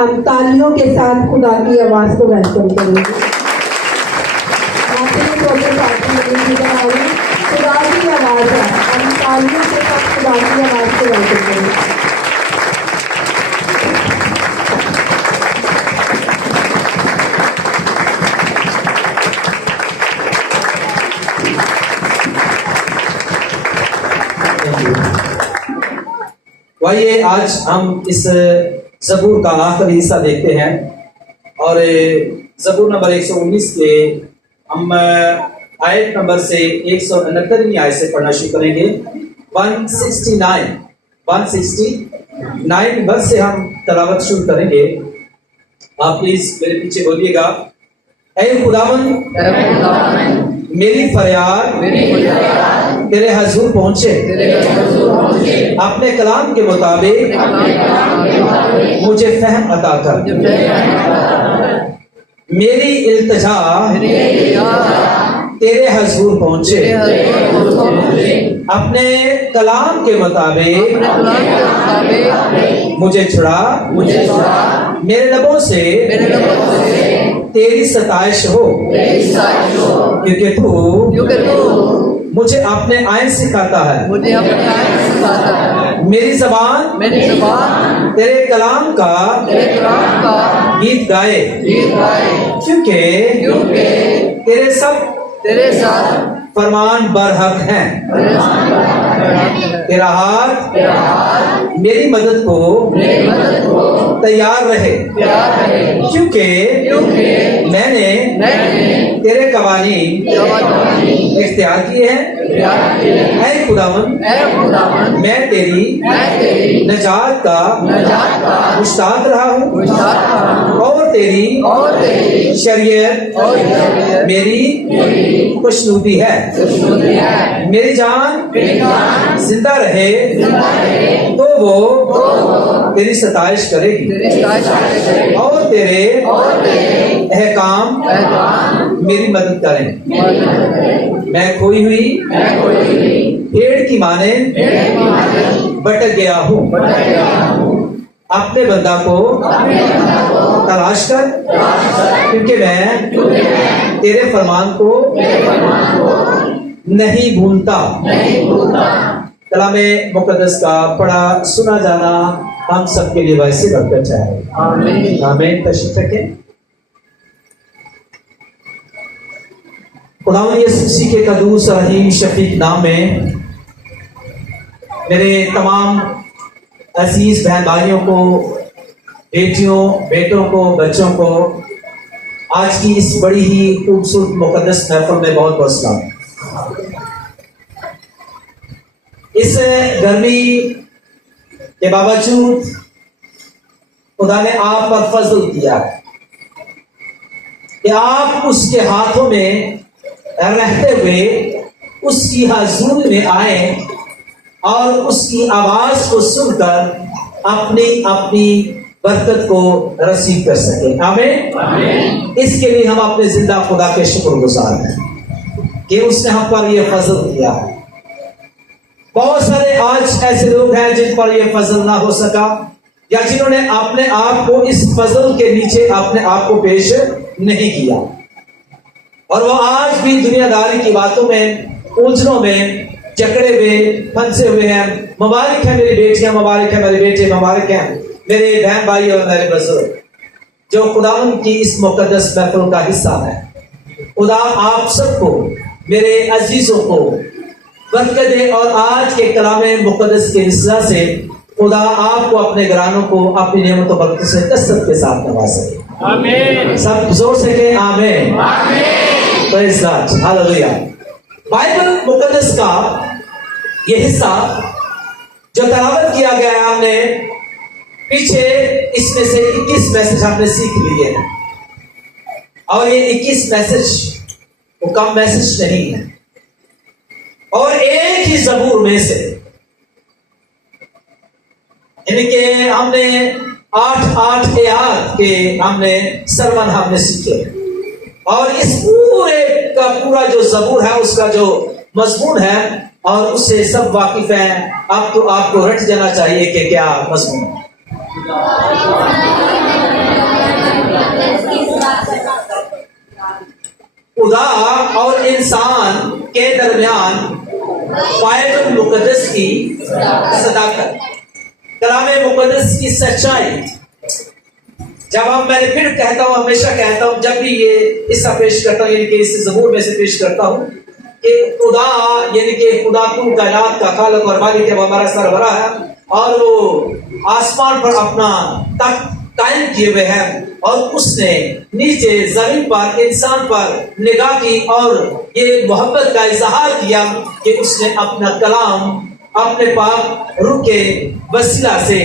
हम तालियों के साथ खुदा की आवाज को वेलकम करेंगे। खुदा की आवाज है, हम तालियों के साथ खुदा की आवाज को वेलकम करेंगे। आइए आज हम इस ज़बूर का आखिरी हिस्सा देखते हैं और ज़बूर नंबर 119 के हम आयत नंबर से 169वीं आयत से पढ़ना शुरू करेंगे। 169 वर्ष से हम तलावत शुरू करेंगे। आप प्लीज मेरे पीछे बोलिएगा। ऐ खुदावंद मेरी फरियाद तेरे हजूर पहुंचे, अपने कलाम के मुताबिक मुझे फहम अता कर। मेरी इल्तिजा तेरे हजूर पहुंचे, अपने कलाम के मुताबिक मुझे छुड़ा। मेरे लबों से तेरी सताइश हो, क्योंकि तू मुझे अपने आयन सिखाता है। मेरी जबान तेरे कलाम का गीत गाए, क्योंकि तेरे साथ फरमान बरहक हैं। तेरा हाथ मेरी मदद को तैयार रहे, क्योंकि मैंने तेरे कवानीन इख्तियार किए हैं। ऐ खुदावंद मैं तेरी नजात का मुश्ताक रहा हूँ और तेरी शरीयत मेरी खुशनुदी है। मेरी जान जिंदा रहे तो वो तेरी सताइश करेगी और तेरे अहकाम मेरी मदद करें। मैं खोई हुई पेड़ की माने भटक गया हूँ। अपने बंदा को तलाश कर, क्योंकि मैं तेरे फरमान को नहीं भूलता। कलामे मुकद्दस का पढ़ा सुना जाना हम सबके लिए वैसे बरकत चाहे। आमीन। तशरीफ रखें। खुदावंद यीशु मसीह के कदूस रहीम शफीक नाम में मेरे तमाम अजीज बहन भाइयों को, बेटियों बेटों को, बच्चों को आज की इस बड़ी ही खूबसूरत मुकद्दस महफिल में बहुत बहुत सलाम। इस गर्मी के बावजूद खुदा ने आप पर फजल किया कि आप उसके हाथों में रहते हुए उसकी हजूरी में आए और उसकी आवाज को सुनकर अपनी अपनी बरकत को रसीद कर सके। आमीन। इसके लिए हम अपने जिंदा खुदा के शुक्रगुजार हैं कि उसने हम पर यह फजल किया है। बहुत सारे आज ऐसे लोग हैं जिन पर यह फजल ना हो सका, या जिन्होंने अपने आप को इस फजल के नीचे अपने आप को पेश नहीं किया और वो आज भी दुनियादारी की बातों में, उलझनों में जकड़े हुए, फंसे हुए हैं। मुबारक है मेरी बेटियां, मुबारक है मेरे बेटे, मुबारक है मेरे बहन भाई और मेरे बुजुर्ग जो खुदावंद की इस मुकद्दस महफिल का हिस्सा है। खुदा आप सबको, मेरे अजीजों को बरकत दे और आज के कलामे मुकद्दस के हिस्सा से खुदा आपको, अपने घरानों को अपनी नेमतों बरकत से कसरत के साथ नवाज सके। आमीन। सब जोर से कहें आमीन। आमीन। Praise God, hallelujah. बाइबल मुकद्दस का ये हिस्सा जो तलावत किया गया है, हमने पीछे इसमें से 21 मैसेज हमने सीख लिए हैं और ये 21 मैसेज वो कम मैसेज नहीं है और एक ही ज़बूर में से यानी कि हमने 8 आयत के हमने सरमन हमने सीखे और इस पूरे का पूरा जो ज़बूर है उसका जो मजमून है और उससे सब वाकिफ हैं। अब तो आपको रट जाना चाहिए कि क्या मजमून है। درمیان بائبل مقدس کی صداقت، کلام مقدس کی سچائی. جب میں پھر کہتا ہوں، ہمیشہ کہتا ہوں جب بھی یہ حصہ پیش کرتا ہوں، یعنی کہ اس زبور میں سے پیش کرتا ہوں کہ خدا، یعنی کہ خدا تو کائنات کا خالق اور مالک ہے، وہ ہمارا سربراہ ہے اور وہ آسمان پر اپنا تخت قائم کیے ہوئے ہیں اور اس نے نیچے زمین پر انسان پر نگاہ کی اور یہ محبت کا اظہار کیا کہ اس نے اپنا کلام اپنے پاک روح کے وسیلہ سے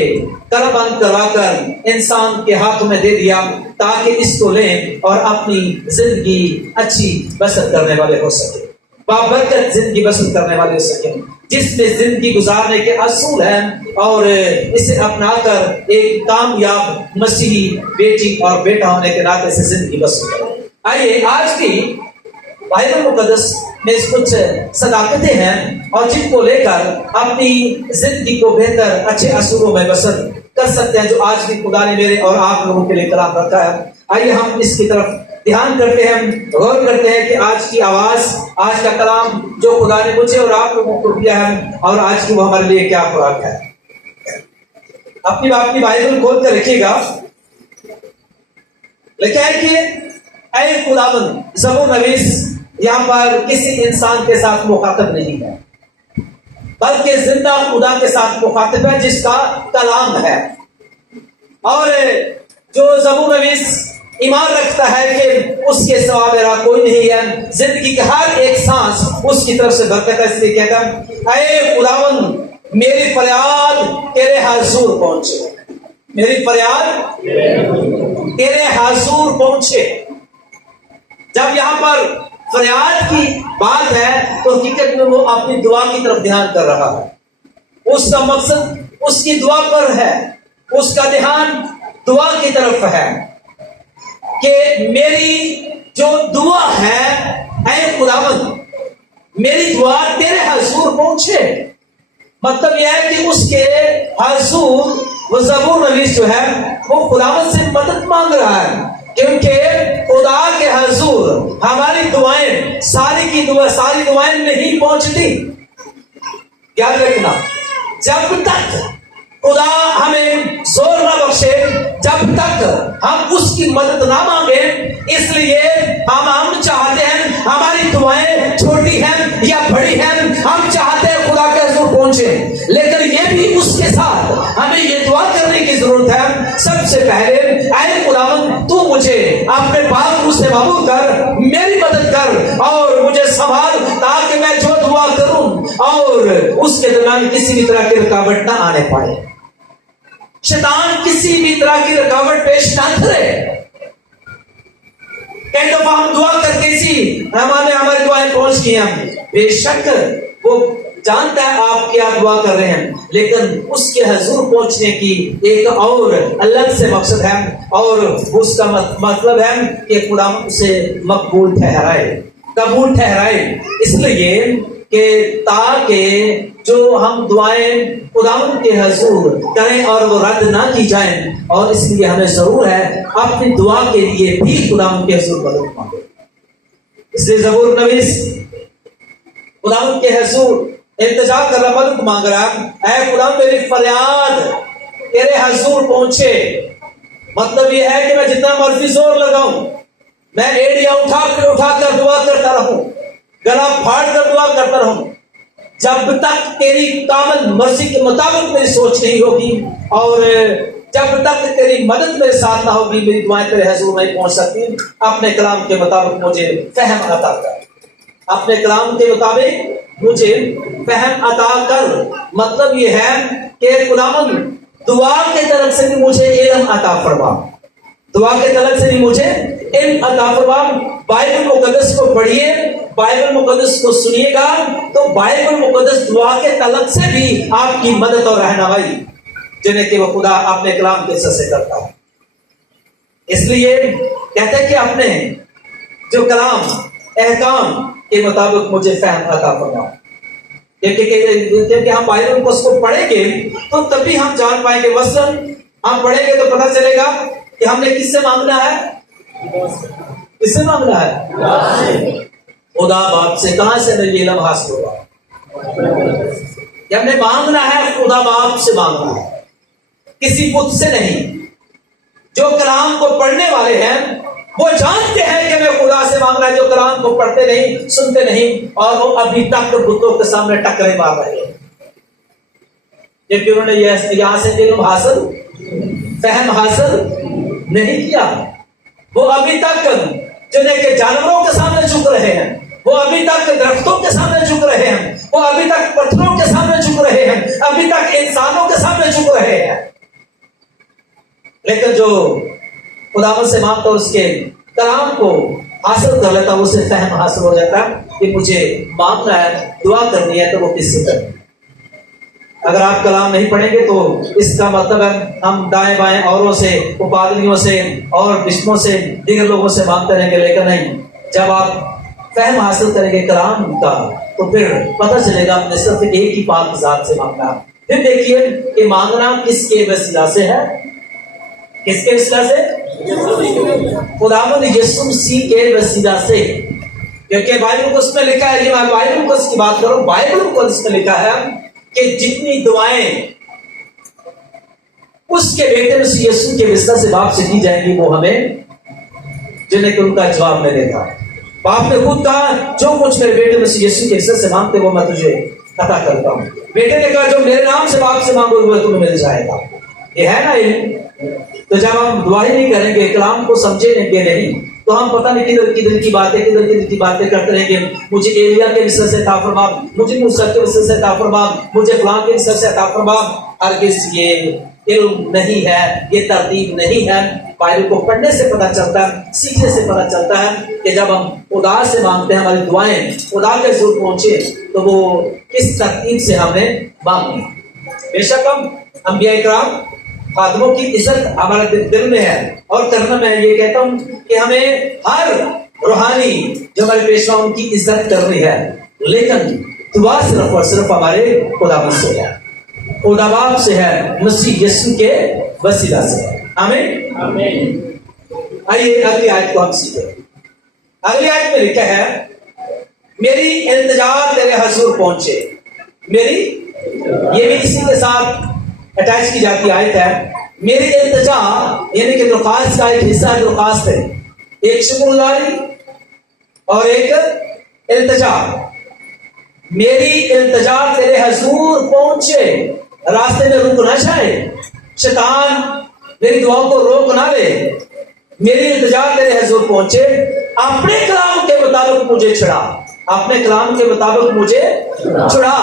قلم بند کروا کر انسان کے ہاتھوں میں دے دیا تاکہ اس کو لیں اور اپنی زندگی اچھی بسر کرنے والے ہو سکے، بابرکت زندگی بسر کرنے والے ہو سکے، جس میں زندگی گزارنے کے اصول ہیں اور اسے اپنا کر ایک کامیاب مسیحی بیٹی اور بیٹا ہونے کے ناطے سے زندگی بسر کریں. آئیے آج کی بائبل مقدس میں کچھ صداقتیں ہیں اور جن کو لے کر اپنی زندگی کو بہتر اچھے اصولوں میں بسر کر سکتے ہیں، جو آج بھی خدا نے میرے اور آپ لوگوں کے لیے کلام رکھا ہے. آئیے ہم اس کی طرف دھیان کرتے ہیں، غور کرتے ہیں کہ آج کی آواز، آج کا کلام جو خدا نے مجھے اور آپ لوگوں کو دیا ہے اور آج کی وہ ہمارے لیے کیا خوراک ہے. اپنی بائبل کھول کر رکھیے گا. لکھا ہے کہ اے خداوند، زبور نویس یہاں پر کسی انسان کے ساتھ مخاطب نہیں ہے بلکہ زندہ خدا کے ساتھ مخاطب ہے جس کا کلام ہے. اور جو زبور نویس ایمان رکھتا ہے کہ اس کے سوا میرا کوئی نہیں ہے، زندگی کے ہر ایک سانس اس کی طرف سے برکت ہے، اس لیے کہتا ہے اے خداوند میری فریاد تیرے حضور پہنچے، میری فریاد تیرے حضور پہنچے. جب یہاں پر فریاد کی بات ہے تو حقیقت میں وہ اپنی دعا کی طرف دھیان کر رہا ہے، اس کا مقصد اس کی دعا پر ہے، اس کا دھیان دعا کی طرف ہے کہ میری جو دعا ہے اے خداوند میری دعا تیرے حضور پہنچے. مطلب یہ ہے کہ اس کے حضور وہ زبور نویس جو ہے وہ خداوند سے مدد مانگ رہا ہے، کیونکہ خدا کے حضور ہماری دعائیں ساری دعائیں نہیں پہنچتی. یاد رکھنا، جب تک خدا ہمیں زور نہ بخشے، جب تک ہم اس کی مدد نہ مانگیں، اس لیے ہم چاہتے ہیں ہماری دعائیں چھوٹی ہیں یا بڑی ہیں، ہم چاہتے ہیں خدا کے حضور پہنچے، لیکن یہ بھی اس کے ساتھ ہمیں یہ دعا کرنے کی ضرورت ہے سب سے پہلے اے خداوند تو مجھے اپنے پاک روح سے معمور کر، میری مدد کر اور مجھے سنبھال تاکہ میں جو دعا کروں اور اس کے درمیان کسی بھی طرح کی رکاوٹ نہ آنے پائے، شیطان کسی بھی طرح کی رکاوٹ پیش نہ کرے. کئی دفعہ ہم دعا کر کے ہماری دعائیں پہنچ گئی ہیں، بے شک وہ جانتا ہے آپ کیا دعا کر رہے ہیں، لیکن اس کے حضور پہنچنے کی ایک اور الگ سے مقصد ہے اور اس کا مطلب ہے کہ خدا اسے مقبول ٹھہرائے، قبول ٹھہرائے. اس لیے کہ تاکہ جو ہم دعائیں خداوند کے حضور کریں اور وہ رد نہ کی جائیں، اور اس لیے ہمیں ضرور ہے اپنی دعا کے لیے بھی خداوند کے حضور مدد مانگے. اس لیے زبور نویس خداوند کے حضور التجا کر رہا، مدد مانگ رہا، اے خداوند میری فریاد تیرے حضور پہنچے. مطلب یہ ہے کہ میں جتنا مرضی زور لگاؤں، میں ایڑیاں اٹھا کر دعا کرتا رہوں، گلا پھاڑ کر دعا کرتا رہوں، جب تک تیری کامل مرضی کے مطابق میری سوچ نہیں ہوگی اور جب تک تیری مدد میرے ساتھ نہ ہوگی، میری دعائیں تیرے حضور نہیں پہنچ سکتی. اپنے کلام کے مطابق مجھے فہم عطا کر، اپنے کلام کے مطابق مجھے فہم عطا کر. مطلب یہ ہے کہ خداوند دعا کے طرف سے بھی مجھے علم عطا فرما، دعا کے طرف سے بھی مجھے علم عطا فرما. بائبل مقدس کو پڑھیے، بائبل مقدس کو سنیے گا تو بائبل مقدس دعا کے طلب سے بھی آپ کی مدد اور رہنمائی جنہیں کہ وہ خدا اپنے کلام کے سے کرتا ہے. اس لیے کہتے ہیں کہ اپنے جو کلام احکام کے مطابق مجھے فہم عطا فرما. کیونکہ ہم بائبل کو پڑھیں گے تو تبھی ہم جان پائیں گے. مثلاً ہم پڑھیں گے تو پتہ چلے گا کہ ہم نے کس سے مانگنا ہے، کس سے مانگنا ہے. खुदा बाप से। कहां से हमें ये इल्म हासिल होगा? कि हमने मांगना है, खुदा बाप से मांगना है, किसी बुत से नहीं। जो कलाम को पढ़ने वाले हैं वो जानते हैं कि हमें खुदा से मांगना है। जो कलाम को पढ़ते नहीं, सुनते नहीं, और वो अभी तक बुतों के सामने टक्करें मार रहे हैं, जबकि उन्होंने यहां से इल्म हासिल, फहम हासिल नहीं किया। वो अभी तक जो देखे जानवरों के सामने झुक रहे हैं, वो अभी तक दरख्तों के सामने झुक रहे हैं, वो अभी तक पत्थरों के सामने झुक रहे हैं, अभी तक इंसानों के सामने झुक रहे हैं। लेकिन जो खुदावंद से मांगता है, उसके कलाम को हासिल कर लेता, उसे फहम हासिल हो जाता कि मुझे मांगना है, दुआ करनी है, तो वो किससे करें? अगर आप कलाम नहीं पढ़ेंगे तो इसका मतलब है हम दाएं बाएं औरों से, उपाधियों से और बिस्मों से, दीगर लोगों से मांगते रहेंगे। लेकिन नहीं, जब आप फहम हासिल करेंगे कलाम का, तो फिर पता चलेगा हमने सिर्फ एक ही पाक ज़ात से मांगना। फिर देखिए कि मांगना किसके वसीला से है? किसके वसीला से? खुदावंद यीशु मसीह के वसीला से। क्योंकि बाइबल को उसमें लिखा है, मैं बाइबल को की बात करूं, बाइबल को इसमें लिखा है कि जितनी दुआएं उसके बेटे मसीह यीशु के वसीला से बाप से की जाएंगी, वो हमें जिन्हें उनका जवाब मिलेगा। बाप ने खुद कहा, जो कुछ मेरे बेटे मसीह यीशु के वसीला से मांगते वो मैं तुझे अता करता हूं। बेटे ने कहा, जो मेरे नाम से बाप से मांगोगे वो तुम्हें मिल जाएगा। ये है ना इल्म। तो जब हम दुआ ही नहीं करेंगे, कलाम को समझेंगे नहीं, तो हम पता नहीं किधर किधर की बातें करते रहेंगे। मुझे एलिया के विषय से अता फरमा, मुझे मूसा के विषय से अता फरमा, मुझे फलां के विषय से अता फरमा। हरगिज़ ये इल्म नहीं है, ये तरतीब नहीं है। बाइबल को पढ़ने से पता चलता है, सीखने से पता चलता है कि जब हम खुदा से मांगते हैं, हमारी दुआएं खुदा के ज़रूर पहुंचे, तो वो किस तरतीब से हमें मांगनी। बेशक हम अंबिया इकराम खादमों की इज्जत हमारे दिल में है और करना। मैं ये कहता हूं कि हमें हर रूहानी जो हमारे पेशवा उनकी इज्जत करनी है, लेकिन दुआ सिर्फ और सिर्फ हमारे खुदावंद से है, खुदा बाप से है, मसीह यीशु के वसीला से है। आमीन, आमीन। आइए अगली आयत को हम सीखें। अगली आयत में लिखा है, मेरी इंतजार तेरे हुजूर पहुंचे। मेरी, ये भी इसी के साथ अटैच की जाती आयत है। मेरी इंतजार यानी कि दुरुखास्त का एक हिस्सा है। दुरुखास्त है एक शुक्रगुजारी और एक इंतजार। मेरी इंतजार तेरे हुजूर पहुंचे, रास्ते में रुक ना जाए, शैतान मेरी दुआओं को रोक ना ले। मेरी इंतजार तेरे हुजूर पहुंचे, अपने कलाम के मुताबिक मुझे छुड़ा, अपने कलाम के मुताबिक मुझे छुड़ा।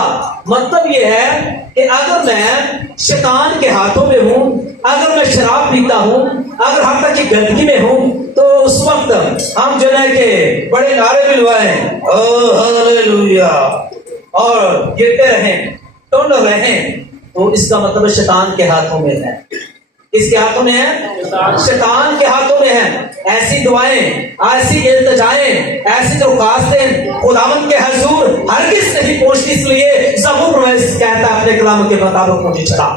मतलब ये है कि अगर मैं शैतान के हाथों में हूं, अगर मैं शराब पीता हूं, अगर हम तक की गंदगी में हूं, तो उस वक्त हम जो है कि बड़े नारे मिलवाएं, ओ हालेलुया, और गिरते रहें, टोन रहें, तो इसका मतलब शैतान के हाथों में है। किसके हाथों में है? शैतान के हाथों में है। ऐसी दुआएं, ऐसी इल्तिजाएं, ऐसी दरख्वास्तें खुदावंद के हुजूर हरगिज़ नहीं पहुंचती। इसलिए ज़बूर कहता है अपने कलाम के मुताबिक मुझे छड़ा,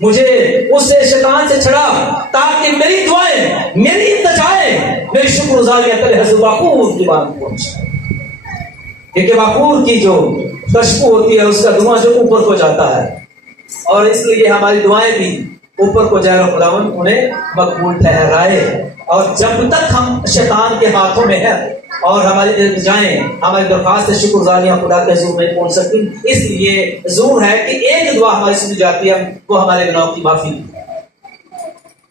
मुझे उससे शैतान से छड़ा, ताकि मेरी दुआएं, मेरी इल्तिजाएं, मेरी शुक्रगुजारियां तेरे हुजूर बाखूर की बात पहुंचे। क्योंकि बाखूर की जो खुशबू होती है, उसका धुआं जो ऊपर को जाता है, और इसलिए हमारी दुआएं भी ऊपर को जाए, खुदावंद उन्हें मकबूल ठहराए। और जब तक हम शैतान के हाथों में है और हमारी इल्तिजाएं, हमारी दरख्वास्त शुक्रगुजारियां खुदा के हुजूर में पहुंच सकती। इसलिए जरूर है कि एक दुआ हमारी सुनी जाती है, वो हमारे गुनाहों की माफी,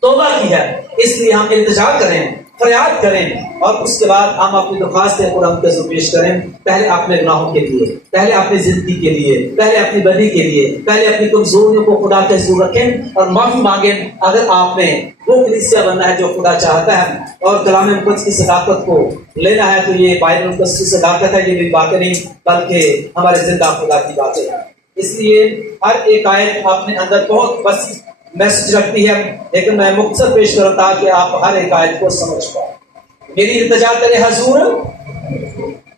तौबा की है। इसलिए हम इल्तिजा करें, फरियाद करें, और उसके बाद हम अपनी दरख्वास्तें खुदा के हुजूर पेश करें। पहले अपने गुनाहों के लिए, पहले अपनी जिंदगी के लिए, पहले अपनी बदी के लिए, पहले अपनी कमजोरियों को खुदा के हुजूर रखें और माफी मांगें। अगर आपने वो कलीसिया बनना है जो खुदा चाहता है और कलाम मुक़द्दस की सदाकत को लेना है, तो ये बाइबल मुक़द्दस की सदाकत है, ये मेरी बातें नहीं बल्कि हमारे जिंदा खुदा की बातें हैं। इसलिए हर एक आयत अपने अंदर बहुत बस मैसेज रखती है, लेकिन मैं मुख्तसर पेश कर रहा था कि आप हर एक आयत को समझ पाओ। मेरी इल्तिजा तेरे हुजूर,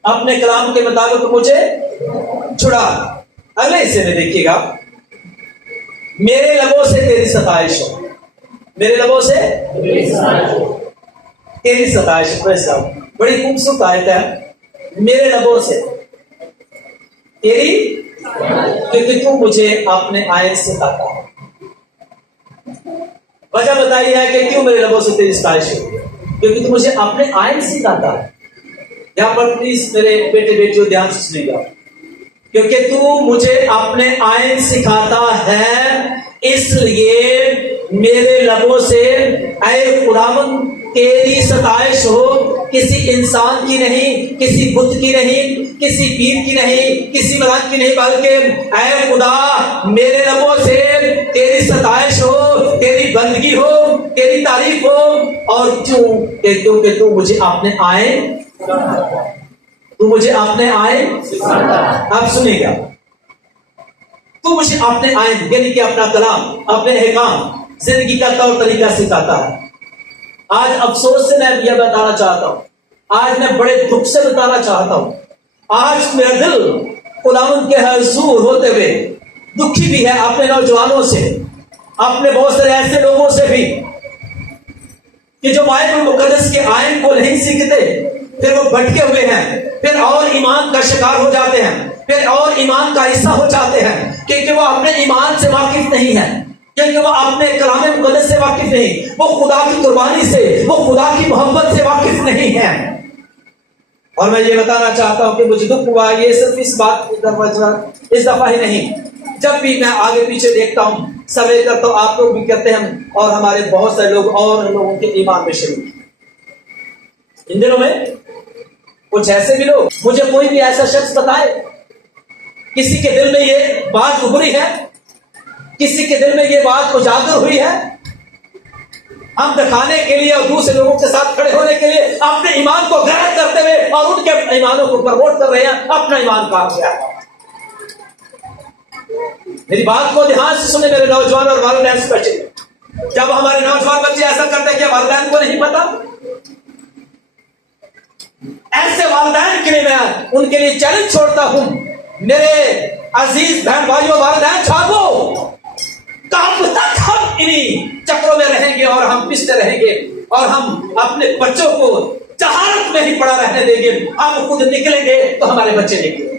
अपने कलाम के मुताबिक मुझे छुड़ा। अगले हिस्से में देखिएगा, मेरे लबों से तेरी सताइश हो, मेरे लबों से तेरी सताइश। बड़ी खूबसूरत आयत है। मेरे लबों से तेरी, क्योंकि तू मुझे अपने आयत से खाता है। वजह बताई है कि क्यों मेरे लबों से तेरी सताइश हो, क्योंकि तू मुझे अपने आयत से खाता है। यहां पर प्लीज मेरे बेटे बेटियों ध्यान से सुनिएगा, क्योंकि तू मुझे अपने आयत सिखाता है, इसलिए मेरे लबों से ऐ खुदावन तेरी सताइश हो, किसी इंसान की नहीं, किसी बुत की नहीं, किसी पीर की नहीं, किसी मलाक की नहीं, बल्कि ऐ खुदा मेरे लबों से तेरी सताइश हो, तेरी बंदगी हो, तेरी तारीफ हो। और क्योंकि तू मुझे आपने आए, तू मुझे आपने आए, आप सुनिएगा, तू मुझे अपने आयन यानी कि अपना कलाम, अपने अहकाम, जिंदगी का तौर तरीका सिखाता है। आज अफसोस से मैं यह बताना चाहता हूं, आज मैं बड़े दुख से बताना चाहता हूं, आज मेरा दिल खुदावंद के हुजूर होते हुए दुखी भी है, अपने नौजवानों से, अपने बहुत सारे ऐसे लोगों से भी कि जो बाइबल मुकद्दस के आयन को नहीं सीखते, फिर वो भटके हुए हैं, फिर और ईमान का शिकार हो जाते हैं, फिर और ईमान का हिस्सा हो जाते हैं, क्योंकि वो अपने ईमान से वाकिफ नहीं है, क्योंकि वो अपने कलाम मुकद्दस से वाकिफ नहीं, वो खुदा की कुर्बानी से, वो खुदा की मोहब्बत से वाकिफ नहीं है। और मैं ये बताना चाहता हूं कि मुझे दुख हुआ, ये सिर्फ इस बात इस दफा ही नहीं, जब भी मैं आगे पीछे देखता हूं, सर्वे कर तो आप लोग भी करते हैं और हमारे बहुत सारे लोग और लोगों के ईमान में शरीक। इन दिनों में कुछ ऐसे भी लोग, मुझे कोई भी ऐसा शख्स बताए किसी के दिल में ये बात उभरी है, किसी के दिल में ये बात उजागर हुई है, हम दिखाने के लिए और दूसरे लोगों के साथ खड़े होने के लिए अपने ईमान को ग्रहण करते हुए और उनके ईमानों को प्रमोट कर रहे हैं, अपना ईमान कहां गया है। मेरी बात को ध्यान से सुने मेरे नौजवान और वालिदैन स्पेशली, जब हमारे नौजवान बच्चे ऐसा करते हैं कि वालिदैन को नहीं पता, ऐसे वालिदैन के लिए मैं उनके लिए चैलेंज छोड़ता हूं, मेरे अजीज बहन भाइयों वालिदैन छात्रों, कब तक हम इन्हीं चक्रों में रहेंगे और हम पिसते रहेंगे और हम अपने बच्चों को जहालत में ही पड़ा रहने देंगे। हम खुद निकलेंगे तो हमारे बच्चे निकलेंगे।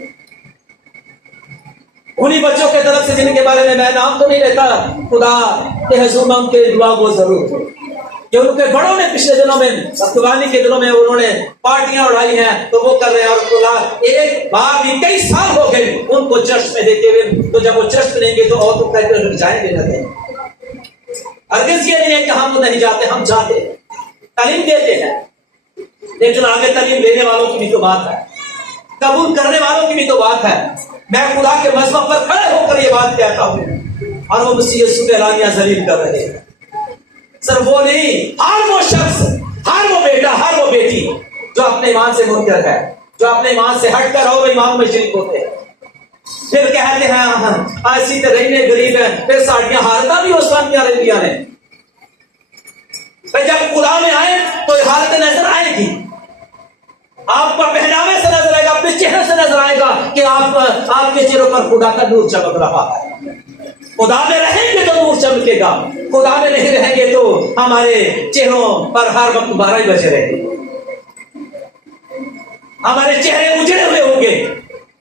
उन्हीं बच्चों के तरफ से जिनके बारे में मैं नाम तो नहीं लेता, खुदा के हुजूर में उनके दुआ को जरूर, जो उनके बड़ों ने पिछले दिनों में, अफगानी के दिनों में उन्होंने पार्टियां उड़ाई हैं, तो वो कर रहे हैं। और खुदा एक बार भी कई साल हो गए उनको चर्च में देखे हुए, तो जब वो चर्च में देंगे तो और तो कहते जाएंगे नहीं। हरगिज़ ये नहीं है कि हम तो नहीं जाते, हम जाते हैं, तालीम देते हैं, लेकिन आगे तालीम देने वालों की भी तो बात है, कबूल करने वालों की भी तो बात है। मैं खुदा के मज़हब पर खड़े होकर ये बात कहता हूं, और वो मसीह यीशु के एलानिया जलील कर रहे हैं। सर वो नहीं, हर वो शख्स, हर वो बेटा, हर वो बेटी जो अपने ईमान से मुनकर है, जो अपने ईमान से हटकर और ईमान में शरीक होते हैं, फिर कहते हैं ऐसी तो रहने गरीब है, फिर साड़ियां हारता भी उस वक्त क्या रही ने। जब खुदा में आए तो हालत नजर आएगी, आपका पहनावे से नजर आएगा, अपने चेहरे से नजर आएगा कि आपके चेहरों पर खुदा का नूर चमक रहा है। खुदा में रहेंगे तो नूर चमकेगा, खुदा में नहीं रहेंगे तो हमारे चेहरों पर हर वक्त 12 बजे रहेंगे, हमारे चेहरे उजड़े हुए होंगे,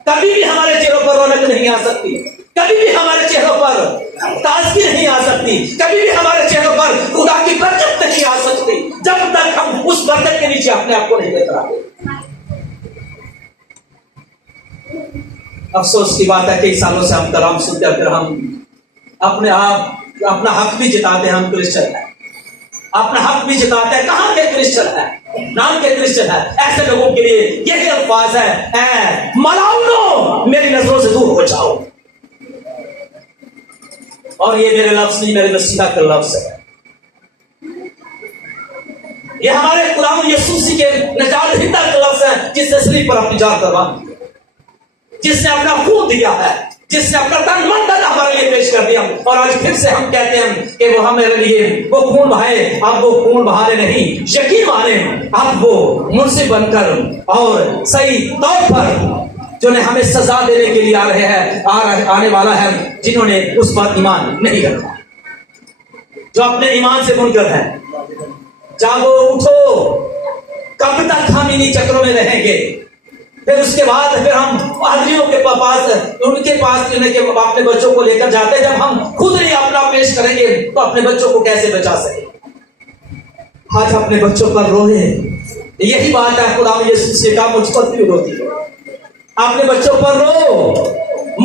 कभी भी हमारे चेहरों पर रौनक नहीं आ सकती, कभी भी हमारे चेहरों पर ताजगी नहीं आ सकती, कभी भी हमारे चेहरों पर खुदा की बरकत नहीं आ सकती, जब तक हम उस बरकत के नीचे अपने आप को नहीं लेकर आते। अफसोस की बात है, कई सालों से हम कलाम सुनते हैं, फिर हम अपने आप अपना हक भी जिताते हैं, हम क्रिश्चियन हैं, अपना हक भी जिताते हैं। कहां के क्रिश्चियन है, नाम के क्रिश्चियन है। ऐसे लोगों के लिए यही अल्फाज है, मलाउनो मेरी नजरों से दूर हो जाओ। और ये मेरे लफ्ज नहीं, मेरे मसीहा का लफ्ज है। ये हमारे खुदावंद यीशु मसीह के निजात दहिंदा का लफ्ज है, जिसने सलीब पर अपनी जान कुर्बान की, जिसने अपना खून दिया है, जिसने अपना तन मन धन हमारे लिए पेश कर दिया। और आज फिर से हम कहते हैं कि वो हमारे लिए वो खून बहाए, अब वो खून बहाने नहीं, यकीन माने, अब वो मुंशी बनकर और सही तौर पर जो ने हमें सजा देने के लिए आ रहे हैं, आने वाला है, जिन्होंने उस पर ईमान नहीं रखा, जो अपने ईमान से मुनकर है। जागो, उठो, कब तक हम इन्हीं चक्रों में रहेंगे? پھر اس کے بعد پھر ہم پادریوں کے پاس ان کے پاس اپنے بچوں کو لے کر جاتے ہیں. جب ہم خود نہیں اپنا پیش کریں گے تو اپنے بچوں کو کیسے بچا سکیں؟ آج اپنے بچوں پر روئے. یہی بات ہے خدا یسوع سے کہا مجھ پر کیوں روتی ہے؟ اپنے بچوں پر رو،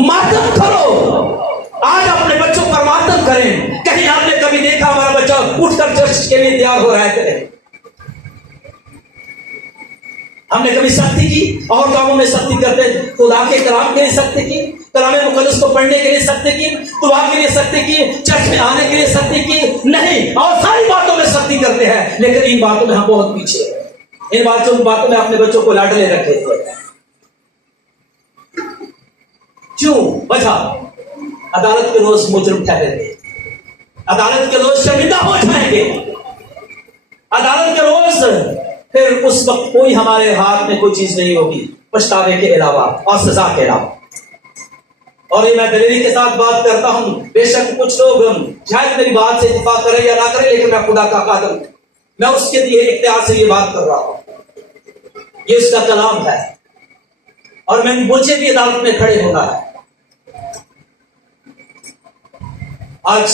ماتم کرو. آج اپنے بچوں پر ماتم کریں. کہیں ہم نے کبھی دیکھا ہمارا بچہ اٹھ کر چرچ کے لیے تیار ہو رہا ہے؟ ہم نے کبھی سختی کی؟ اور کاموں میں سختی کرتے، خدا کے کلام کے لیے سختی کی، کلام مقدس کو پڑھنے کے لیے سختی کی، دعا کے لیے سختی کی، چرچ میں آنے کے لیے سختی کی؟ نہیں. اور ساری باتوں میں سختی کرتے ہیں، لیکن ان باتوں میں ہم بہت پیچھے ہیں. ان باتوں میں اپنے بچوں کو لاڈلے رکھے تھے. کیوں؟ وجہ عدالت کے روز مجرم ٹھہرے گے، عدالت کے روز شرمندہ ہو جائیں گے. عدالت کے روز پھر اس وقت کوئی ہمارے ہاتھ میں کوئی چیز نہیں ہوگی پچھتاوے کے علاوہ اور سزا کے علاوہ. اور یہ میں دلیری کے ساتھ بات کرتا ہوں. بے شک کچھ لوگ شاید میری بات سے اتفاق کریں یا نہ کریں، لیکن میں خدا کا قادر، میں اس کے لیے اختیار سے یہ بات کر رہا ہوں. یہ اس کا کلام ہے اور مجھے بھی عدالت میں کھڑے ہونا ہے. آج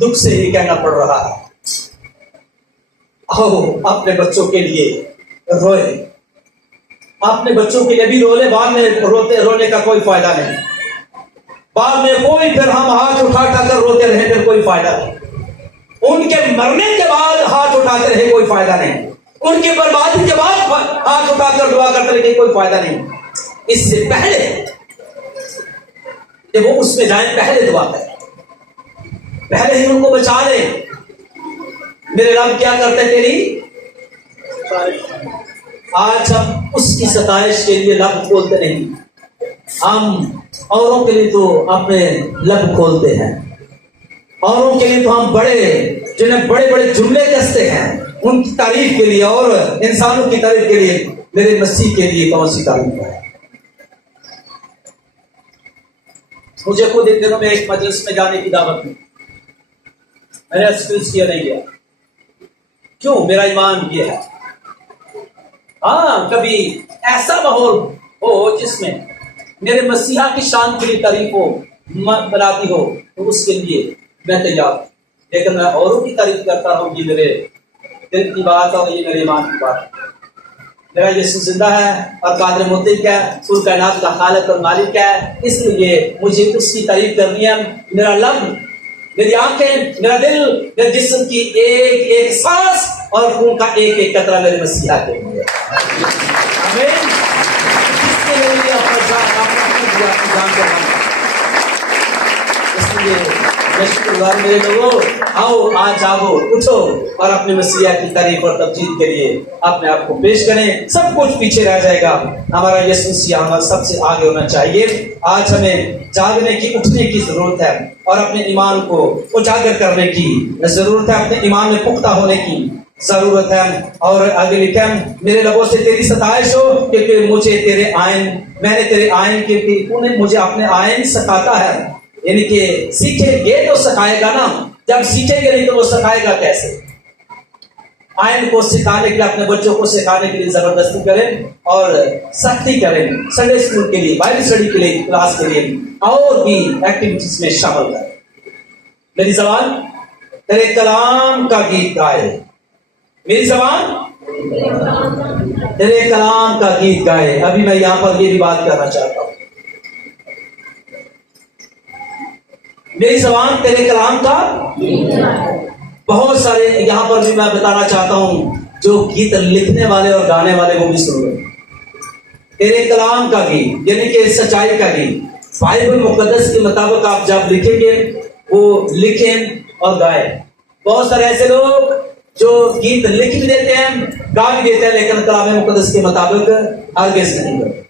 دکھ سے یہ کہنا پڑ رہا ہے، آؤ اپنے بچوں کے لیے روئے. اپنے بچوں کے لیے بھی رو لے. بعد میں رونے کا کوئی فائدہ نہیں. بعد میں کوئی پھر ہم ہاتھ اٹھا کر روتے رہے پھر کوئی فائدہ نہیں. ان کے مرنے کے بعد ہاتھ اٹھاتے رہے کوئی فائدہ نہیں. ان کی بربادی کے بعد ہاتھ اٹھا کر دعا کرتے رہے کوئی فائدہ نہیں. اس سے پہلے کہ وہ اس میں جائیں پہلے دعا کریں، پہلے ہی ان کو بچا لیں. میرے رب کیا کرتے تیری؟ آج ہم اس کی ستائش کے لیے لب کھولتے نہیں. ہم اوروں کے لیے تو اپنے لب کھولتے ہیں. اوروں کے لیے تو ہم جنہیں بڑے بڑے جملے کستے ہیں ان کی تعریف کے لیے، اور انسانوں کی تعریف کے لیے. میرے مسیح کے لیے کون سی تعریف ہے؟ مجھے خود ان دنوں میں ایک مجلس میں جانے کی دعوت دی، میں نے ایکسکیوز کیا نہیں گیا. کیوں؟ میرا ایمان یہ ہے. ہاں کبھی ایسا ماحول ہو جس میں میرے مسیحا کی شان کے لیے تعریف ہو، بناتی ہو، تو اس کے لیے میں تیار ہوں. لیکن میں اوروں کی تعریف کرتا ہوں، یہ میرے دل کی بات اور یہ میرے ایمان کی بات. میرا یسوع زندہ ہے اور قادر مطلق ہے، کل کائنات کا خالق اور مالک ہے. اس لیے مجھے اس کی تعریف کرنی ہے. میرا لب، میری آنکھیں، میرا دل، میرے جسم کی ایک ایک سانس اور خون کا ایک ایک قطرہ میرے مسیحا کے لیے. آمین. اس کے لیے اپنا جان کرنا. اس لیے میں شکرگزار میرے لوگوں، آؤ آج جاگو، اٹھو اور اپنے مسیحا کی تعریف اور تبجیل کے لیے اپنے آپ کو پیش کریں. سب کچھ پیچھے رہ جائے گا. ہمارا یسوع مسیح ہمارا سب سے آگے ہونا چاہیے. آج ہمیں جاگنے کی، اٹھنے کی ضرورت ہے اور اپنے ایمان کو اجاگر کرنے کی ضرورت ہے. اپنے ایمان میں پختہ ہونے کی ضرورت ہے. اور آگے لکھا ہے، میرے لبوں سے تیری ستائش ہو کیونکہ مجھے تیرے آئین، میں نے تیرے آئین کے، تو نے مجھے اپنے آئین سکھاتا ہے. یعنی کہ سیکھیں گے تو سکھائے گا نا. جب سیکھیں گے نہیں تو وہ سکھائے گا کیسے؟ آئین کو سکھانے کے لیے، اپنے بچوں کو سکھانے کے لیے زبردستی کریں اور سختی کریں. سنڈے اسکول کے لیے، بائبل اسٹڈی کے لیے، کلاس کے لیے اور بھی ایکٹیویٹیز میں شامل کریں. میری زبان تیرے کلام کا گیت گائے. میری زبان تیرے کلام کا گیت گائے. ابھی میں یہاں پر یہ بھی بات کرنا چاہتا ہوں. میری زبان تیرے کلام کا، بہت سارے یہاں پر بھی میں بتانا چاہتا ہوں جو گیت لکھنے والے اور گانے والے وہ بھی سن رہے. تیرے کلام کا گیت یعنی کہ سچائی کا گیت. بائبل مقدس کے مطابق آپ جب لکھیں گے وہ لکھیں اور گائیں. بہت سارے ایسے لوگ جو گیت لکھ بھی دیتے ہیں، گا بھی دیتے ہیں، لیکن کلام مقدس کے مطابق ہرگز نہیں کرتے.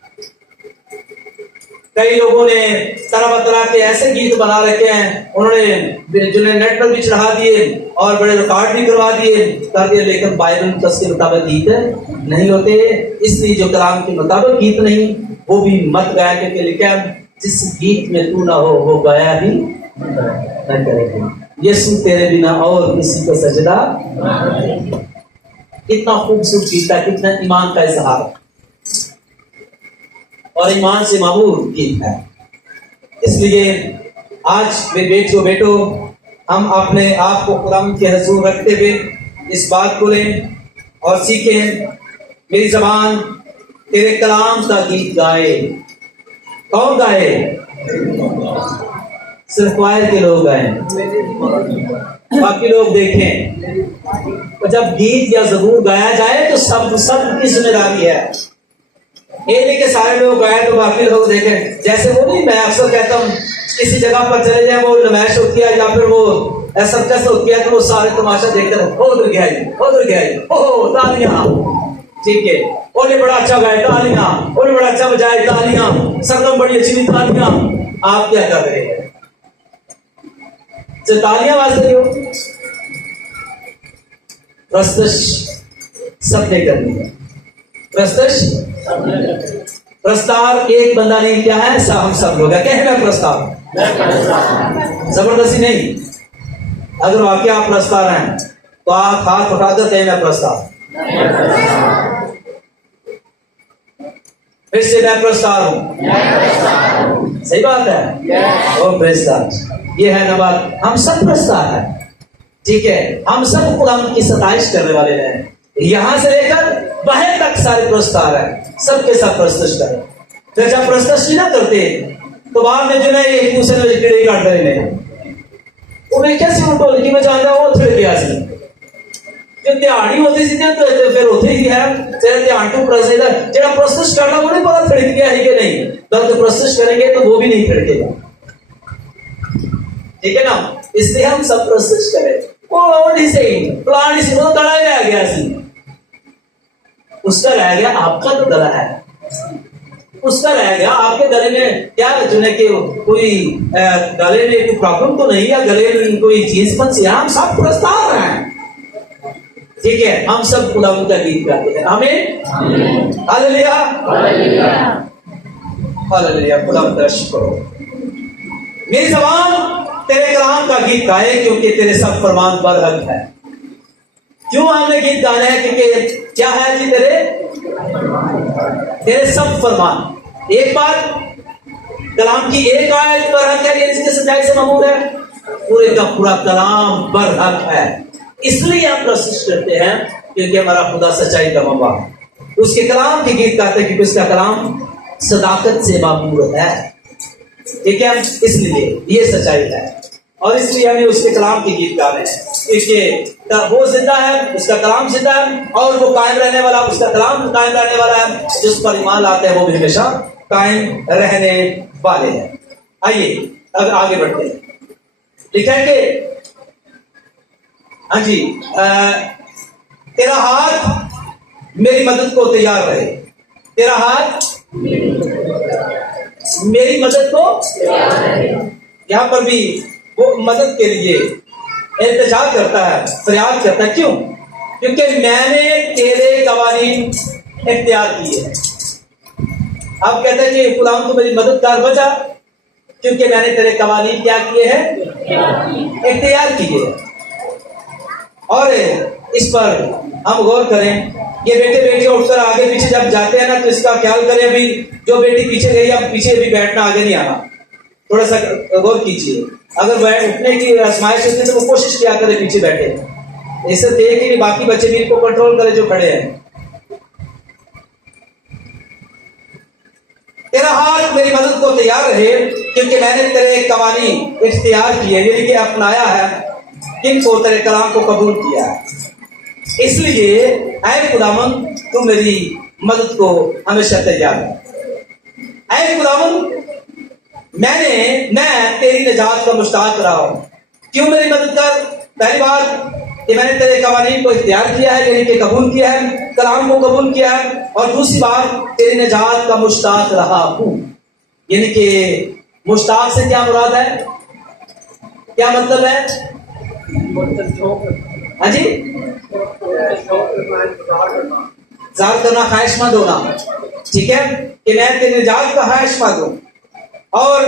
کئی لوگوں نے طرح طرح کے ایسے گیت بنا رکھے ہیں، انہوں نے جنہیں نیٹ پر بھی چڑھا دیے اور بڑے ریکارڈ بھی کروا کر دیے، لیکن بائبل مقدس کے مطابق گیت نہیں ہوتے. اس لیے جو کلام کے مطابق گیت نہیں وہ بھی مت گایا، کیونکہ لکھا جس گیت میں تو نہ ہو وہ گایا بھی نہ کرے گا. یسوع تیرے بنا اور کسی کو سجدہ. کتنا خوبصورت گیت ہے، کتنا ایمان کا اظہار. اور ایمان سے معمور گیت ہے. اس لیے آج میرے بیٹیوں بیٹوں ہم اپنے آپ کو خداوند کے حضور رکھتے ہوئے اس بات کو لیں اور سیکھیں. میری زبان تیرے کلام کا گیت گائے. کون گائے؟ صرف کوائر کے لوگ گائیں, باقی لوگ دیکھیں. اور جب گیت یا زبور گایا جائے تو سب کی ذمہ داری ہے. یہ نہیں کہ سارے لوگ گائے تو باقی لوگ دیکھیں. جیسے وہ نہیں, میں اکثر کہتا ہوں کسی جگہ پر چلے جائیں, وہ نمائش ہوتی ہے یا پھر وہ سرکس ہوتی ہے, تو وہ سارے تماشا دیکھتے ہیں. ادھر گیا جی, ادھر گیا جی, اوہ تالیاں, ٹھیک ہے, اور یہ بڑا اچھا گائے, تالیاں, اور یہ بڑا اچھا بجائے, تالیاں, سرگم بڑی اچھی, تالیاں. آپ کیا کر رہے ہیں؟ جو تالیاں باز رہی ہو, پرستش سب نے کرنی ہے. پرستش پرستار ایک بندہ نہیں, کیا ہے, ہم سب لوگ ہیں. کہیں میں پرستار, زبردستی نہیں. اگر واقعی آپ پرستار ہیں تو آپ ہاتھ اٹھا کر کہیں میں پرستار, پھر سے میں پرستار ہوں. صحیح بات ہے. اور پرستار یہ ہے نا بات, ہم سب پرستار ہیں. ٹھیک ہے, ہم سب خدا کی ستائش کرنے والے ہیں. یہاں سے لے کر باہر تک سارے پرستار ہیں, سب کے ساتھ پرستش کریں. پھر جب پرستش نہ کرتے تو بعد میں جو ہے ایک دوسرے میں کیڑے کاٹ رہے ہیں. وہ کیسے ٹولکی میں جانا, وہ تھڑ گیا سی جو دہاڑی ہوتی سی تو پھر ہوتے ہی ہے تیرے دھیان ٹو پرست جہاں پرستش کرنا وہ نہیں پتا تھڑک گیا ہے کہ نہیں, بلکہ پرستش کریں گے تو وہ بھی نہیں تھڑکے گا. ٹھیک ہے نا, اس لیے ہم سب پرستش کریں. وہ پلان سے وہ گلا ہی رہ گیا سی, اس کا رہ گیا, آپ کا تو گلا ہے, اس کا رہ گیا. آپ کے گلے میں کیا جو ہے کہ کوئی گلے میں کوئی پرابلم تو نہیں ہے, گلے میں کوئی چیز پن سی ہے. ہم سب پرستار ہیں. ٹھیک ہے, ہم سب خدا کا گیت گاتے ہیں. آمین, ہاللویا, ہاللویا. خدا کا شکر ہو. میری زبان تیرے کلام کا گیت گائے کیونکہ تیرے سب فرمان برحق ہے. کیوں ہم نے گیت گانا ہے؟ کیونکہ کیا ہے جی, تیرے سب فرمان. ایک بات, کلام کی ایک آیت برحق ہے, یہ اس کے سچائی سے معمور ہے. پورے کا پورا کلام برحق ہے. اس لیے ہم پرستش کرتے ہیں کیونکہ ہمارا خدا سچائی کا منبع ہے. اس کے کلام کی گیت گاتے ہیں کیونکہ اس کا کلام صداقت سے معمور ہے. ٹھیک ہے, اس لیے یہ سچائی ہے, اور اس لیے ہمیں اس کے کلام کی گیت گانے ہیں. کیونکہ وہ زندہ ہے, اس کا کلام زندہ ہے, اور وہ قائم رہنے والا, اس کا کلام قائم رہنے والا ہے. جس پر ایمان لاتے ہیں وہ بھی ہمیشہ قائم رہنے والے ہیں. آئیے اب آگے بڑھتے ہیں. لکھا ہے کہ ہاں جی, تیرا ہاتھ میری مدد کو تیار رہے. تیرا ہاتھ میری مدد کو, یہاں پر بھی وہ مدد کے لیے التجا کرتا ہے, فریاد کرتا ہے. کیوں؟ کیونکہ میں نے تیرے قوانین اختیار کیے ہیں. اب کہتے ہیں کہ خدا تو میری مددگار بچا کیونکہ میں نے تیرے قوانین کیا کیے ہیں, اختیار کیے ہیں. اور اس پر ہم غور کریں. یہ بیٹے بیٹے اٹھ کر آگے پیچھے جب جاتے ہیں نا تو اس کا خیال کریں. ابھی جو بیٹی پیچھے گئی, اب پیچھے بھی بیٹھنا, آگے نہیں آنا. تھوڑا سا غور کیجیے. اگر اٹھنے کی آزمائش ہوتی ہے تو وہ کوشش کیا کرے پیچھے بیٹھے. اس سے دیکھ کہ باقی بچے بھی ان کو کنٹرول کرے جو کھڑے ہیں. تیرا ہاتھ میری مدد کو تیار رہے کیونکہ میں نے تیرے قوانین اختیار کیے, یعنی کہ اپنایا ہے, کن کو تیرے کلام کو قبول کیا ہے. اس لیے اے خداوند تو میری مدد کو ہمیشہ تیار ہے. اے خداوند میں تیری نجات کا مشتاق رہا ہوں. کیوں میری مدد کر؟ پہلی بات کہ میں نے تیرے قوانین کو اختیار کیا ہے, یعنی کہ قبول کیا ہے, کلام کو قبول کیا ہے. اور دوسری بات تیری نجات کا مشتاق رہا ہوں, یعنی کہ مشتاق سے کیا مراد ہے, کیا مطلب ہے؟ ہاں جی, ظاہر کرنا, خواہش مند ہونا. ٹھیک ہے, کہ میں تیری نجات کا خواہش مند ہوں. اور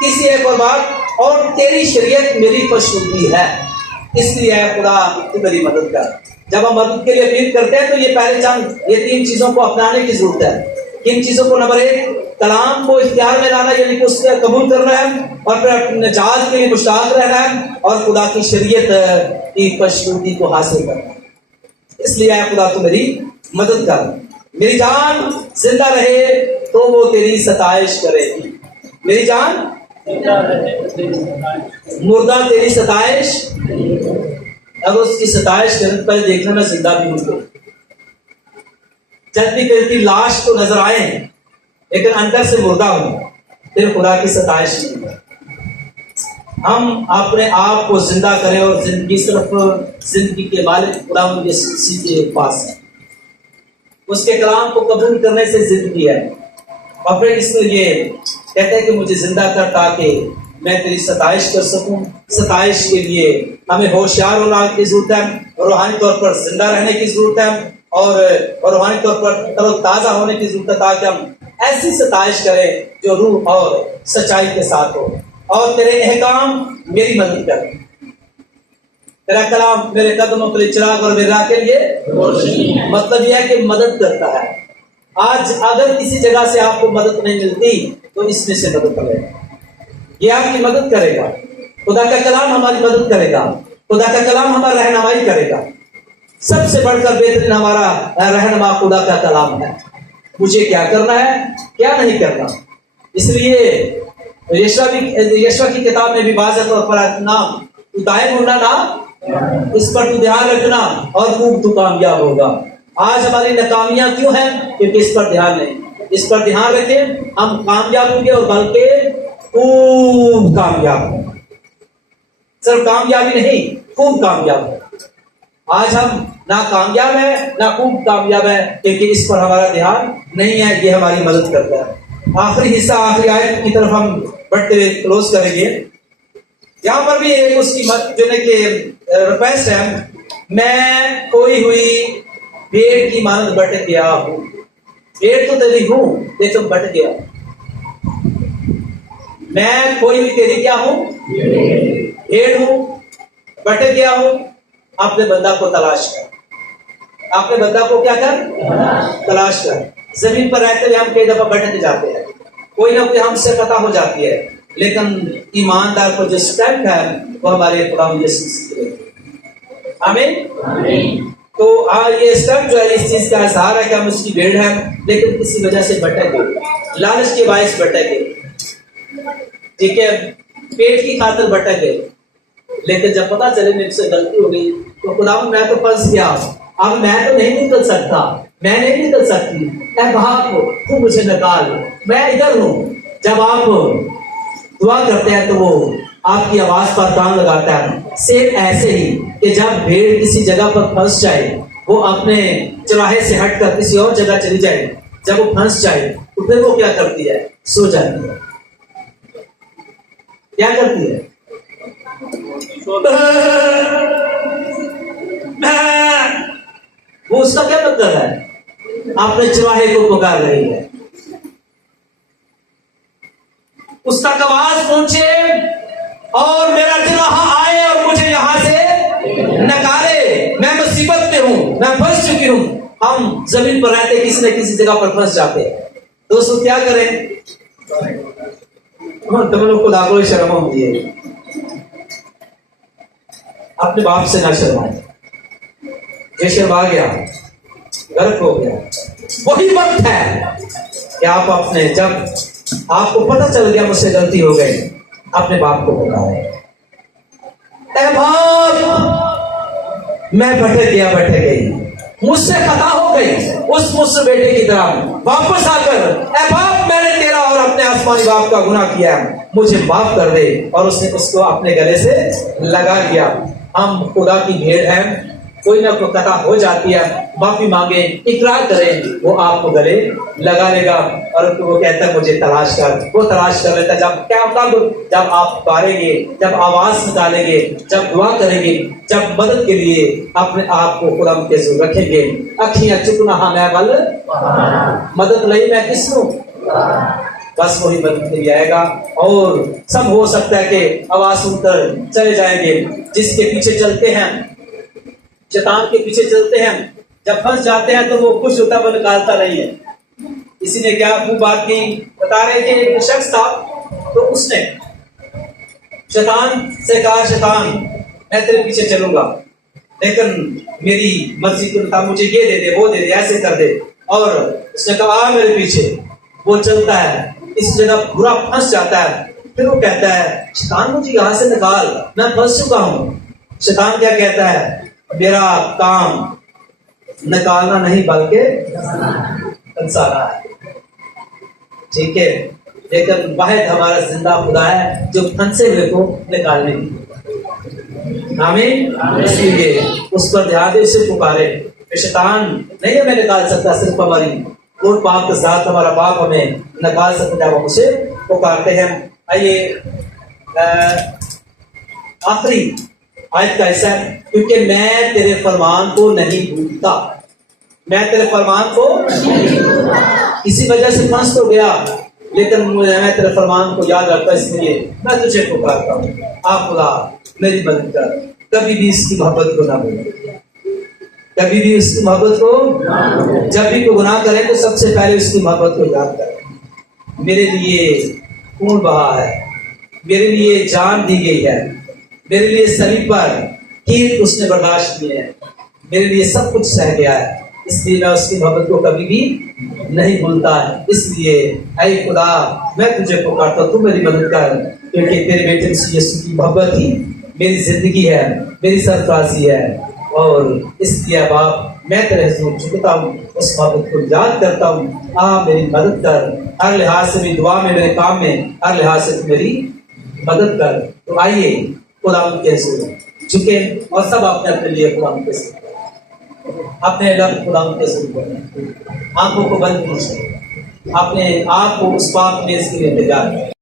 تیسری ایک اور بات, اور تیری شریعت میری پسندی ہے. اس لیے اے خدا تو میری مدد کر. جب ہم مدد کے لیے اپیل کرتے ہیں تو یہ پہلے چند یہ تین چیزوں کو اپنانے کی ضرورت ہے. किन चीजों को? नंबर 1, कलाम को इख्तियार में लाना, यानी कि उससे कबूल करना है और फिर अपने निजात के लिए मुश्ताक रहना है और खुदा की शरीयत की पशूदी को हासिल करना है। इसलिए आया खुदा तू मेरी मदद कर, मेरी जान जिंदा रहे तो वो तेरी सताइश करेगी। मेरी जान मुर्दा तेरी सताइश, अगर उसकी सताइश करने से पहले देखना मैं जिंदा भी हूं। चलती फिरती लाश तो नजर आए लेकिन अंदर से मुर्दा हूं, फिर खुदा की सताइश नहीं है। हम अपने आप को जिंदा करें और जिंदगी सिर्फ जिंदगी के मालिक खुदा यीशु के पास है। उसके कलाम को कबूल करने से जिंदगी है। और फिर इसमें ये कहते हैं कि मुझे जिंदा कर ताकि मैं तेरी सताइश कर सकूं। सताइश के लिए हमें होशियार होना की जरूरत है, रूहानी तौर पर जिंदा रहने की जरूरत है और रूहानी तौर पर तरोताजा होने की जरूरत है ताकि हम ऐसी सताइश करें जो रूह और सच्चाई के साथ हो। और तेरे अहकाम मेरी मदद कर, तेरा कलाम मेरे कदमों के लिए चिराग और मेरे राह के लिए रोशनी। मतलब यह है कि मदद करता है। आज अगर किसी जगह से आपको मदद नहीं मिलती तो इसमें से मदद करेगा, ये आपकी मदद करेगा। खुदा का कलाम हमारी मदद करेगा, खुदा का कलाम हमारी रहनुमाई करेगा। सबसे बढ़कर बेहतरीन हमारा रहनुमा खुदा का कलाम है। मुझे क्या करना है, क्या नहीं करना। इसलिए यशवा की किताब में भी वाज़ह तौर पर नाम तू दायम होना ना, इस पर तू ध्यान रखना और खूब तू कामयाब होगा। आज हमारी नाकामियां क्यों हैं? क्योंकि इस पर ध्यान नहीं। इस पर ध्यान रखें, हम कामयाब होंगे और बल्कि खूब कामयाब होंगे। सिर्फ कामयाबी नहीं, खूब कामयाब होंगे। आज हम ना कामयाब है ना खूब कामयाब है क्योंकि इस पर हमारा ध्यान नहीं है। ये हमारी मदद करता है। आखिरी हिस्सा, आखिरी आयत की तरफ हम बढ़ते हुए क्लोज करेंगे। यहाँ पर भी एक उसकी जो है कि रिक्वेस्ट है, मैं खोई हुई भेड़ की मानद भटक गया हूं। भेड़ तो तेरी हूं लेकिन भटक गया। मैं खोई हुई तेरी क्या हूं? भेड़ हूं, भटक गया हूं। अपने बंदा को तलाश कर, अपने बंदा को क्या कर? तलाश कर। जमीन पर रहते हुए हम कई दफा भटक जाते हैं, कोई ना कोई हमसे खता हो जाती है, लेकिन ईमानदार को जो स्ट्रेंथ है वो हमारे खुदा यीशु मसीह। आमीन। तो ये स्ट्रेंथ जो है इस चीज का इजहार है कि हम उसकी भेड़ है लेकिन किसी वजह से भटक गए, लालच के बायस भटक गए, ठीक है, पेट की खातिर भटक गए। लेकिन जब पता चले मेरे से गलती हो गई तो खुदा मैं तो फंस गया, अब मैं तो नहीं निकल सकता, मैं नहीं निकल सकती, ऐ बाप तू मुझे निकाल, मैं इधर हूं। जब आप दुआ करते हैं तो वो आपकी आवाज पर कान लगाता है। सेम ऐसे ही कि जब भेड़ किसी जगह पर फंस जाए, वो अपने चराहे से हटकर किसी और जगह चली जाए, जब वो फंस जाए तो फिर वो क्या करती है? सो जाती है। क्या करती है? वो उसका क्या मतलब है? अपने चराहे को पुकार रही है। उसका आवाज पहुंचे और मेरा चराहा आए और मुझे यहां से नकारे। मैं मुसीबत में हूं, मैं फंस चुकी हूं। हम जमीन पर रहते किसी न किसी जगह पर फंस जाते हैं। दोस्तों क्या करें? तुम लोग को लागू शर्म होती है, अपने बाप से ना शर्माए। ये शर्मा गया, गर्क हो गया, वही वक्त है कि आप अपने, जब आपको पता चल गया मुझसे गलती हो गई, अपने बाप को पुकारे, ऐ बाप मैं भटक गया, भटक गई, मुझसे खता हो गई। उस मुझसे बेटे की तरह वापस आकर, ऐ बाप मैंने तेरा और अपने आसमानी बाप का गुनाह किया, मुझे माफ कर दे। और उसने उसको अपने गले से लगा दिया। हम खुदा की भेड़ हैं, कोई ना कोई खता हो जाती है, माफी मांगे, इकरार करें, वो आपको गले लगा लेगा। और वो कहता है मुझे तलाश कर, वो तलाश कर लेता है। जब क्या होगा? जब आप पुकारेंगे, जब आवाज निकालेंगे, जब दुआ करेंगे, जब मदद के लिए अपने आप को खुदा के ज़रूर रखेंगे। अखियां चुकना हाँ मैं बल मदद नहीं मैं किसनों, बस वही मदद के लिए आएगा। और सब हो सकता है कि आवाज सुनकर चले जाएंगे। जिसके पीछे चलते हैं, शैतान के पीछे चलते हैं, जब फंस जाते हैं तो वो खुश होता हुआ निकालता नहीं है, کسی نے کیا وہ بات کی بتا رہے تھے، ایک شخص تھا تو اس نے شیطان سے کہا شیطان میں تیرے پیچھے چلوں گا لیکن میری مرضی کے مطابق مجھے یہ دے دے وہ دے دے ایسے کر دے، اور اس نے کہا آ میرے پیچھے، وہ چلتا ہے اس جگہ برا پھنس جاتا ہے، پھر وہ کہتا ہے شیطان مجھے یہاں سے نکال میں پھنس چکا ہوں۔ شیطان کیا کہتا ہے میرا کام نکالنا نہیں بلکہ پھنسانا ہے، ٹھیک ہے، لیکن واحد ہمارا زندہ خدا ہے جو پھنسے ہوئے کو نکالنے کی، آمین، اس لیے اس پر دھیان دے، اسے پکارے کہ شیطان نہیں ہمیں نکال سکتا، صرف ہماری وہ پاک کے ساتھ ہمارا باپ ہمیں نکال سکتا ہے، وہ اسے پکارتے ہیں۔ آئیے آخری آیت کا حصہ ہے، کیونکہ میں تیرے فرمان کو نہیں بھولتا، میں تیرے فرمان کو کسی وجہ سے پھنس تو گیا لیکن میں تیرے فرمان کو یاد رکھتا، اس لیے میں تجھے پکارتا ہوں۔ آپ خدا میری مدد کر، کبھی بھی اس کی محبت کو نہ بھولے، کبھی بھی اس کی محبت کو، جب بھی کوئی گناہ کرے تو سب سے پہلے اس کی محبت کو یاد کرے۔ میرے لیے خون بہا ہے، میرے لیے جان دی گئی ہے، میرے لیے صلیب پر تیر اس نے برداشت کیے ہیں، میرے لیے سب کچھ سہ گیا ہے، اس لیے میں اس کی محبت کو کبھی بھی نہیں بھولتا ہے۔ اس لیے اے خدا میں تجھے پکارتا ہوں، تو میری مدد کر، کیونکہ تیرے بیٹے یسوع کی محبت ہی میری زندگی ہے، میری سرفرازی ہے، اور اس لیے باپ میں تیرے حضور جھکتا ہوں، اس محبت کو یاد کرتا ہوں۔ میری مدد کر، ہر لحاظ سے بھی دعا میں، میرے کام میں، ہر لحاظ سے میری مدد کر۔ تو آئیے خدا کے حضور جھکے اور سب اپنے اپنے لیے خدا کے حضور اپنے لب خدا کے حضور کریں، آنکھوں کو بند کیجیے، اپنے آپ کو اس پاک میز کے لیے تیار کریں۔